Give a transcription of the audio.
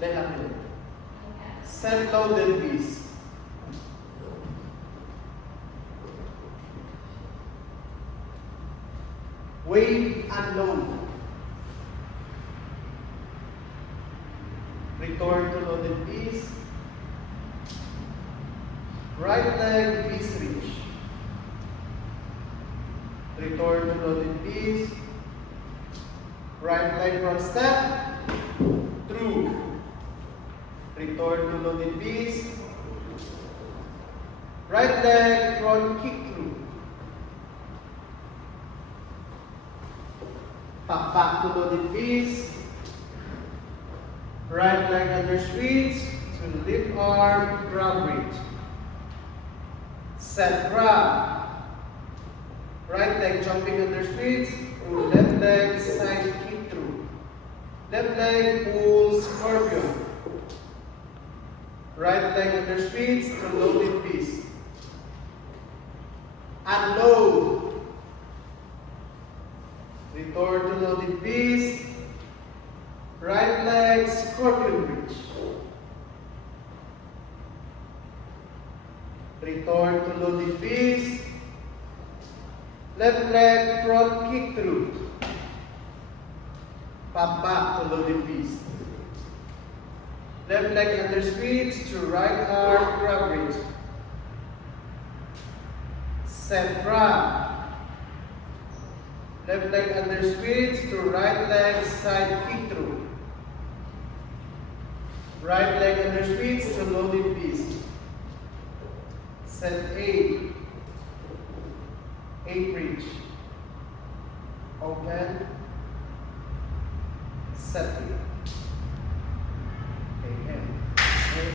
Then unload. Set loaded piece. Wave unload. Return to loaded piece. Right leg piece reach. Return to loaded piece. Right leg front step. Through. Return to loaded piece. Right leg front kick through. Back to loaded piece. Right leg under sweeps to lift arm, grab reach. Set grab. Right leg jumping under sweeps to left leg side kick through. Left leg pull scorpion. Right leg under sweeps to loaded piece. Unload. Return to loaded piece. Right leg scorpion reach. Return to loaded piece. Left leg front kick through. Pop back to loaded piece. Left leg under squeeze to right arm grab reach. Set grab. Left leg under squeeze to right leg side kick through. Right leg under squeeze to loaded piece. Set 8. 8 reach. Open.